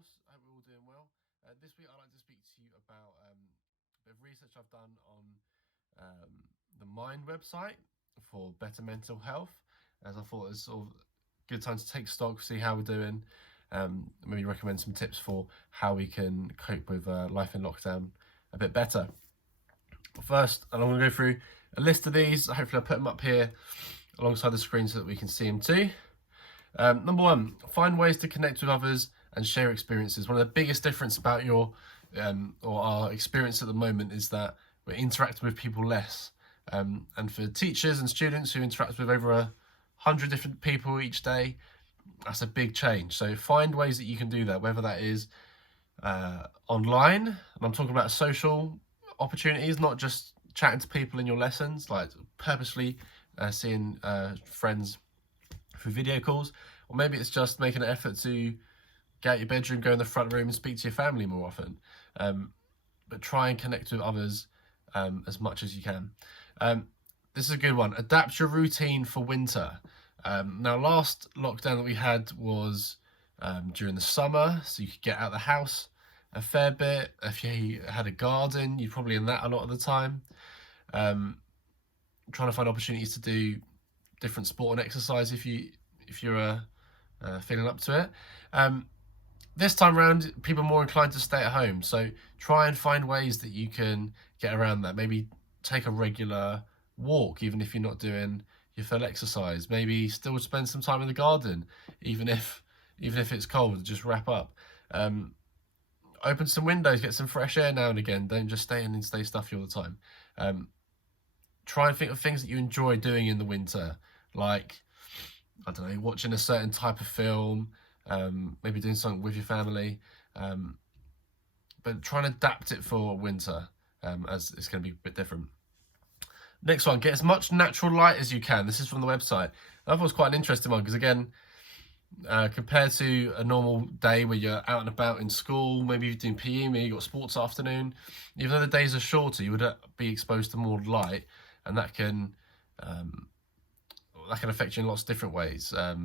course. I hope we're all doing well. This week I'd like to speak to you about a bit of research I've done on the Mind website for better mental health, as I thought it was sort of a good time to take stock, see how we're doing, maybe recommend some tips for how we can cope with life in lockdown a bit better. First, and I'm going to go through a list of these. Hopefully I'll put them up here alongside the screen so that we can see them too. Number one, find ways to connect with others and share experiences. One of the biggest difference about your or our experience at the moment is that we're interacting with people less. And for teachers and students who interact with over 100 different people each day, that's a big change. So find ways that you can do that, whether that is online, and I'm talking about social opportunities, not just chatting to people in your lessons, like purposely seeing friends through video calls, or maybe it's just making an effort to get out your bedroom, go in the front room and speak to your family more often. But try and connect with others as much as you can. This is a good one. Adapt your routine for winter. Now, last lockdown that we had was during the summer, so you could get out of the house a fair bit. If you had a garden, you're probably in that a lot of the time. Trying to find opportunities to do different sport and exercise if you're feeling up to it. This time around, people are more inclined to stay at home, so try and find ways that you can get around that. Maybe take a regular walk, even if you're not doing your full exercise. Maybe still spend some time in the garden, even if it's cold. Just wrap up. Open some windows, get some fresh air now and again. Don't just stay in and stay stuffy all the time. Try and think of things that you enjoy doing in the winter, like, I don't know, watching a certain type of film, maybe doing something with your family, but try and adapt it for winter, as it's going to be a bit different. Next one, get as much natural light as you can. This is from the website. I thought it was quite an interesting one because, again, compared to a normal day where you're out and about in school, maybe you're doing PE, maybe you've got sports afternoon, even though the days are shorter, you would be exposed to more light, and that can affect you in lots of different ways. It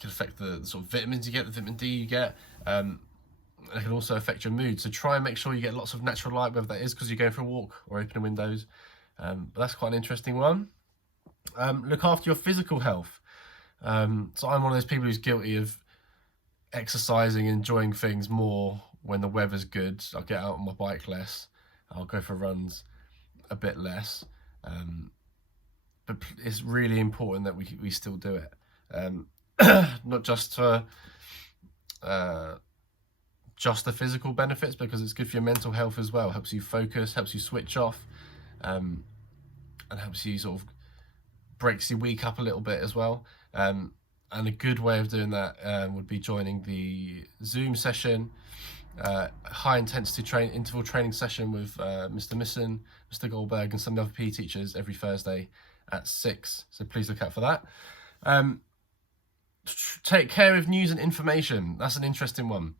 can affect the sort of vitamins you get, the vitamin D you get. It can also affect your mood. So try and make sure you get lots of natural light, whether that is because you're going for a walk or opening windows. But that's quite an interesting one. Look after your physical health. So I'm one of those people who's guilty of exercising, enjoying things more when the weather's good. I'll get out on my bike less. I'll go for runs a bit less. But it's really important that we still do it. Not just for just the physical benefits, because it's good for your mental health as well. Helps you focus, helps you switch off, and helps you sort of breaks your week up a little bit as well. And a good way of doing that would be joining the Zoom session, high intensity interval training session with Mr. Misson, Mr. Goldberg, and some other PE teachers every Thursday at 6. So please look out for that. Take care of news and information. That's an interesting one.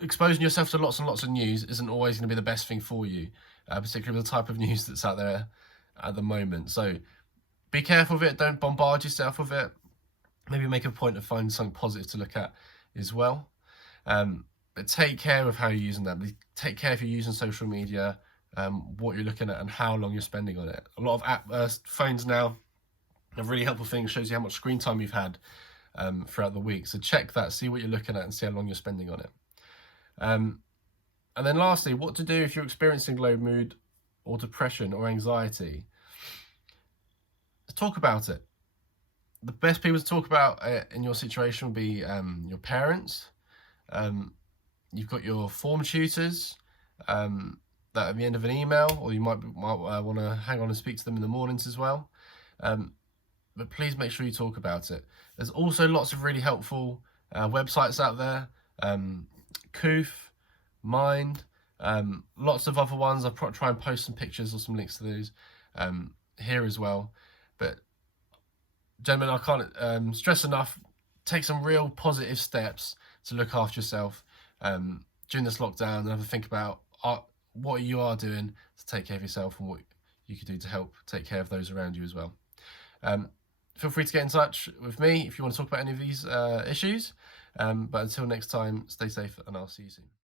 Exposing yourself to lots and lots of news isn't always going to be the best thing for you, particularly with the type of news that's out there at the moment. So be careful with it. Don't bombard yourself with it. Maybe make a point of finding something positive to look at as well. But take care of how you're using that. Take care if you're using social media, what you're looking at and how long you're spending on it. A lot of phones now have really helpful things, shows you how much screen time you've had throughout the week. So check that, see what you're looking at and see how long you're spending on it. And then lastly, what to do if you're experiencing low mood or depression or anxiety. Talk about it. The best people to talk about in your situation will be your parents. You've got your form tutors that at the end of an email, or you might want to hang on and speak to them in the mornings as well. But please make sure you talk about it. There's also lots of really helpful websites out there. Koof, Mind, lots of other ones. I'll try and post some pictures or some links to those here as well. But gentlemen, I can't stress enough, take some real positive steps to look after yourself during this lockdown, and have a think about what you are doing to take care of yourself and what you could do to help take care of those around you as well. feel free to get in touch with me if you want to talk about any of these issues. But until next time, stay safe and I'll see you soon.